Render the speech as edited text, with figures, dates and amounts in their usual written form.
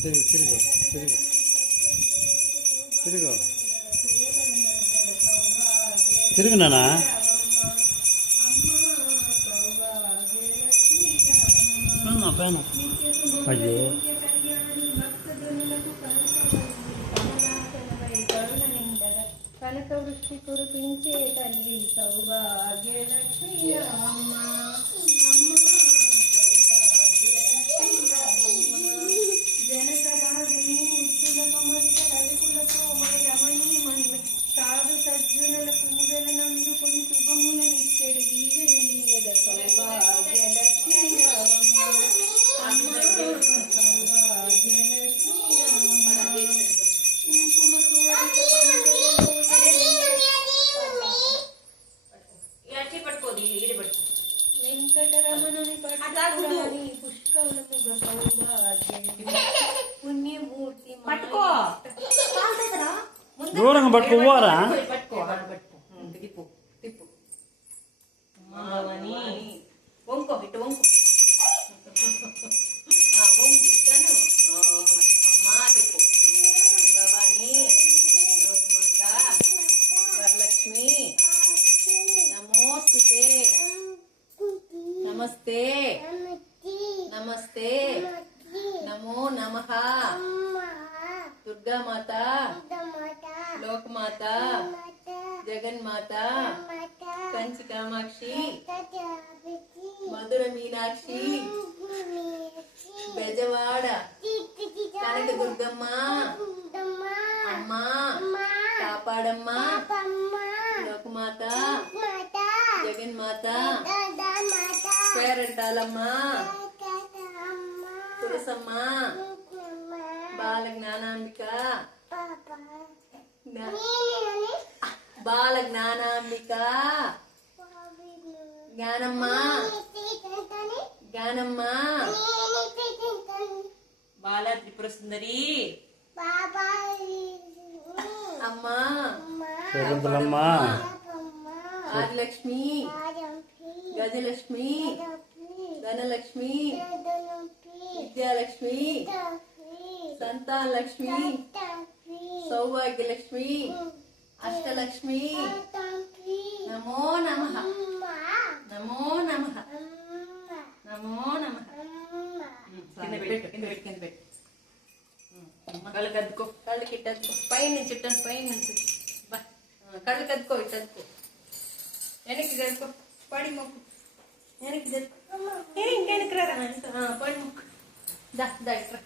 తిరుగు తిరుగు తిరుగు తిరుగు తిరుగు నానా. పైన అయ్యో కనక వృష్టి కురిపించే తల్లి సౌభాగ్యలక్ష్మి అమ్మ. జనకరాజని ముచ్చుల సమస్త రవికుల సోమయ రమణీమణి సాధు సజ్జనుల పూజల నందుకొని శుభములనిచ్చడి దీవెనీయద సౌభాగ్యలక్ష్మి అమ్మ. సౌభాగ్యలక్ష్మి కుంకుమతో వెంకటరమణుని పట్టుకురాని పుష్కలముగ సౌభాగ్యం పుణ్యమూర్తి పట్టుకో. దూరంగా పట్టుకోవారా? తిప్పు తిప్పు వంకో ఇటు వంకు వంకు ఇస్తాను. అమ్మా తిప్పు. భవానీ లోకమాత వరలక్ష్మి నమోస్తుతే నమస్తే నమస్తే నమో నమః. దుర్గామాత లోకమాత జగన్మాత కంచి కామాక్షి మధుర మీనాక్షి బెజవాడ కనక దుర్గమ్మ అమ్మా కాపాడమ్మా. లోకమాత జగన్మాత పేరంటాలమ్మ తులసమ్మ బాల జ్ఞానాంబిక బాల జ్ఞానాంబిక జ్ఞానమ్మ జ్ఞానమ్మ బాల త్రిపుర సుందరి అమ్మా ఆదిలక్ష్మి గజలక్ష్మి ధనలక్ష్మి విద్యాలక్ష్మి సంతానలక్ష్మి సౌభాగ్యలక్ష్మి అష్టలక్ష్మి నమో నమః నమో నమః నమో నమః. కళ్ళు కద్దుకో. కళ్ళకి ఇట్టద్దుకో. పైన నుంచి ఇట్టను పైన నుంచి కళ్ళు కద్దుకో. ఇట్టద్దుకో. వెనక్కి జరుపుకో. పడి మొక్కు. వెనక్కి జరుపు. వెనక్కి రా. పడి మొక్కు. దా దా ఇట్రా.